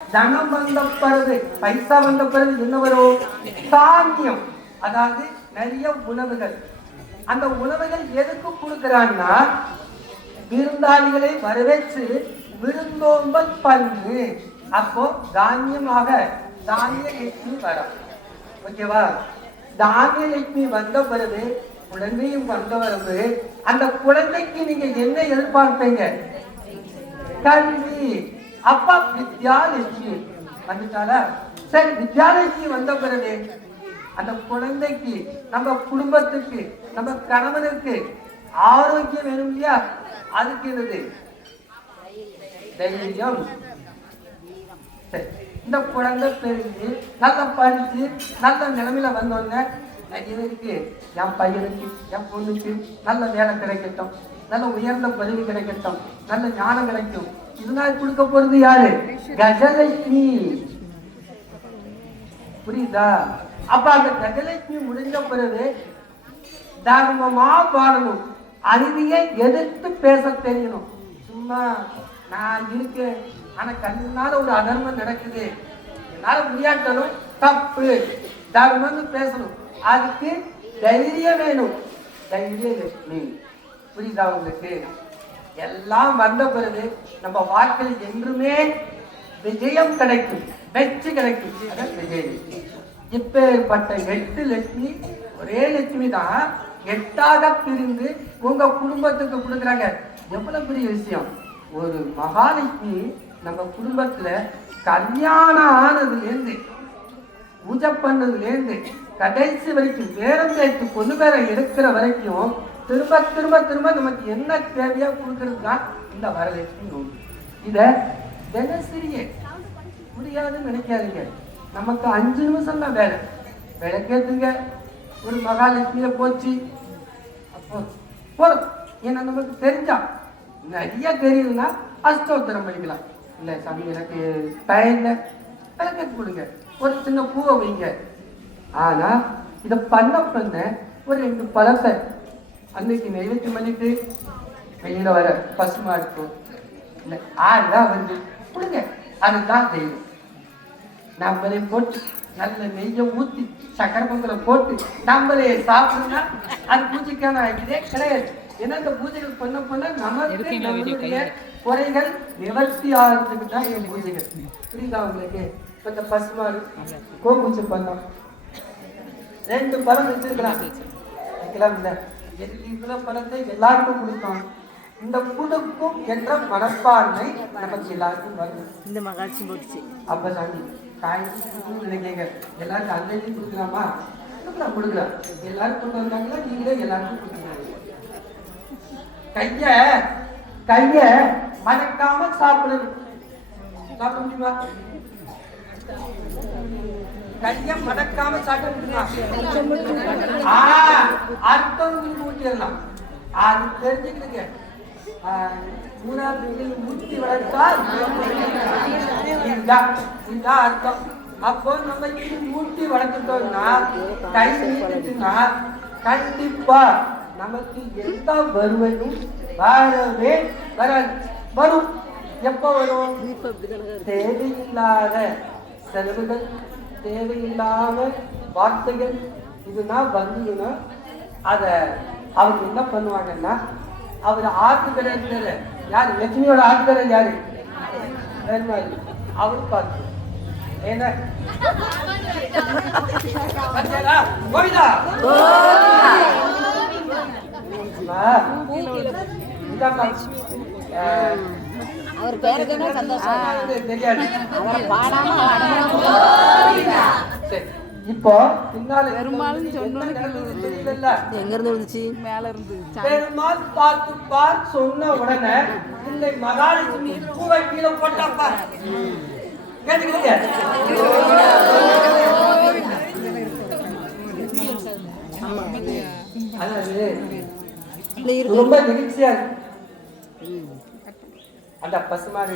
தனம் வந்த பிறகு பைசா வந்த பிறகு என்ன வரும்? தானியம், அதாவது நிறைய உணவுகள். அந்த உணவுகள் எதுக்கு கொடுக்கிறான்னா, விருந்தாளிகளை வரவேற்று விருந்தோம்பல் பண்ணு. அப்போ தானியமாக தானிய லட்சுமி வரும். ஓகேவா? தானிய லட்சுமி வந்த பிறகு குழந்தையும் வந்த பிறகு அந்த குழந்தைக்கு நீங்க என்ன எதிர்பார்ப்பீங்க? கல்வி. அப்பா வித்யாலட்சுமி வந்துட்டாளா? சரி, வித்யாலட்சுமி வந்த பிறகு அந்த குழந்தைக்கு, நம்ம குடும்பத்துக்கு, நம்ம கணவனுக்கு ஆரோக்கியம் வேணும் இல்லையா? அதுக்கு என்னது? தைரியம். இந்த குழந்தை தெரிஞ்சு நல்லா படிச்சு நல்ல நிலைமையில வந்தோடனே இவருக்கு, என் பையனுக்கு, என் பொண்ணுக்கு நல்ல வேலை கிடைக்கட்டும், நல்ல உயர்ந்த பதவி கிடைக்கட்டும், நல்ல ஞானம் கிடைக்கும். இதனால் கொடுக்க போறது யாரு? கஜலட்சுமி. புரியுதா? அப்ப அந்த கஜலட்சுமி முடிஞ்ச பிறகு தர்மமா வாழணும், அநீதியை எதிர்த்து பேச தெரியணும். சும்மா நான் இருக்கேன், ஆனா கண்ணால ஒரு அதர்மம் நடக்குது, என்னால முடியாட்டாலும் தப்பு, தர்மம்னு பேசணும். அதுக்கு தைரியம் வேணும். தைரிய லட்சுமி. புரியுதா உங்களுக்கு? எல்லாம் வந்த பிறகு நம்ம வாழ்க்கையில் என்றுமே விஜயம் கிடைக்கும், வெற்றி கிடைக்கும். அதான் விஜயலட்சுமி. இப்பேற்பட்ட 8 லட்சுமி ஒரே லட்சுமி தான் 8ஆக பிரிந்து உங்க குடும்பத்துக்கு கொடுக்குறாங்க. எவ்வளவு பெரிய விஷயம்! ஒரு மகாலட்சுமி நம்ம குடும்பத்துல கல்யாணம் ஆனதுலேருந்து, பூஜை பண்ணதுலேருந்து கடைசி வரைக்கும், பேரம் பேச்சு பொண்ணு பேரை எடுக்கிற வரைக்கும் திரும்ப திரும்ப திரும்ப நமக்கு என்ன தேவையா கொடுக்கறது தான் இந்த வரலட்சுமி நோம்பு. இத தினசரியே முடியாதுன்னு நினைக்காதீங்க. நமக்கு 5 நிமிஷம் தான் வேலை. விளக்கேத்துங்க, ஒரு மகாலட்சுமியில போச்சு, அப்போ போதும். ஏன்னா நமக்கு தெரிஞ்சா, நிறைய தெரியுதுன்னா அஷ்டோத்திரம் பண்ணிக்கலாம். இல்லை சாமி எனக்கு பயன்ல விளக்கேத்து கொடுங்க, ஒரு சின்ன பூவை வைங்க. ஆனா இதை பண்ண ஒரு 2 பழத்தை அன்னைக்கு நைவேத்தியம் பண்ணிட்டு வெளியில வர பசுமா இருக்கும், இல்லை ஆறுதான் வந்து கொடுங்க. அதுதான் தெய்வம். நம்மளே போட்டு நல்ல நெய்யை ஊத்தி சக்கரை பொங்கலை போட்டு நம்மளே சாப்பிடுனா அது பூஜைக்கான இதே கிடையாது. ஏன்னா இந்த பூஜைகள் பண்ண நமக்கு நம்மளுடைய குறைகள் நிவர்த்தி ஆகிறதுக்கு தான் என் பூஜைகள். புரியுதா உங்களுக்கு? இப்ப இந்த பசுமாறு கோபூஜை பண்ணோம், 2 பழம் வச்சிருக்கலாம், வைக்கலாம். இல்லை இவ்வளவு பழத்தை எல்லாருக்கும் கொடுத்தோம். இந்த கொடுக்கும் என்ற மனப்பான்மை நமக்கு எல்லாருக்கும் வரும். இந்த மகாட்சி போட்டுச்சு. அப்ப சாமி காய்ச்சி நினைக்கங்க, எல்லாருக்கும் அன்னைக்கு கொடுக்கலாமா? கொடுக்கலாம். எல்லாரும் கொண்டு வந்தாங்களா? நீங்களே எல்லாருக்கும் கொடுக்கலாம். கைய மறக்காம சாப்பிடணும். சாப்பிட முடியுமா? கைய மடக்காம சாப்பிட முடியுமா? அர்த்தம் ஊட்டிடலாம். அது தெரிஞ்சுக்கிடுங்க. 3வது ஊட்டி வளர்த்தால் இதுதான் அர்த்தம். அப்போ நம்ம ஊட்டி வளர்த்துட்டோம்னா, கை நீட்டுச்சுன்னா கண்டிப்பா நமக்கு எந்த வருவதும் வரவே வராது. வரும். எப்போ வரும்? தேவையில்லாத செலவுகள், தேவையில்லாத வார்த்தைகள் இதுதான் வந்ததுன்னா அத அவங்க என்ன பண்ணுவாங்கன்னா, அவர் ஆற்றுக்கிறது யாரு? லட்சுமியோட ஆற்றுக்கிறது யாரு? அவரு பார்த்து என்ன அவர் பேருக்கு சந்தோஷம் தெரியாது. இப்போ பெருமாள் எங்க இருந்து இருந்துச்சு? மேல இருந்து. பெருமாள் பார்த்து பார் சொன்ன உடனே இந்த மகாலட்சுமி பூவை கீழே போட்டாப்பா. கேட்டுக்கிறீங்க? அதாவது ரொம்ப நெகிழ்ச்சியா இருக்கு. அந்த பசுமாடு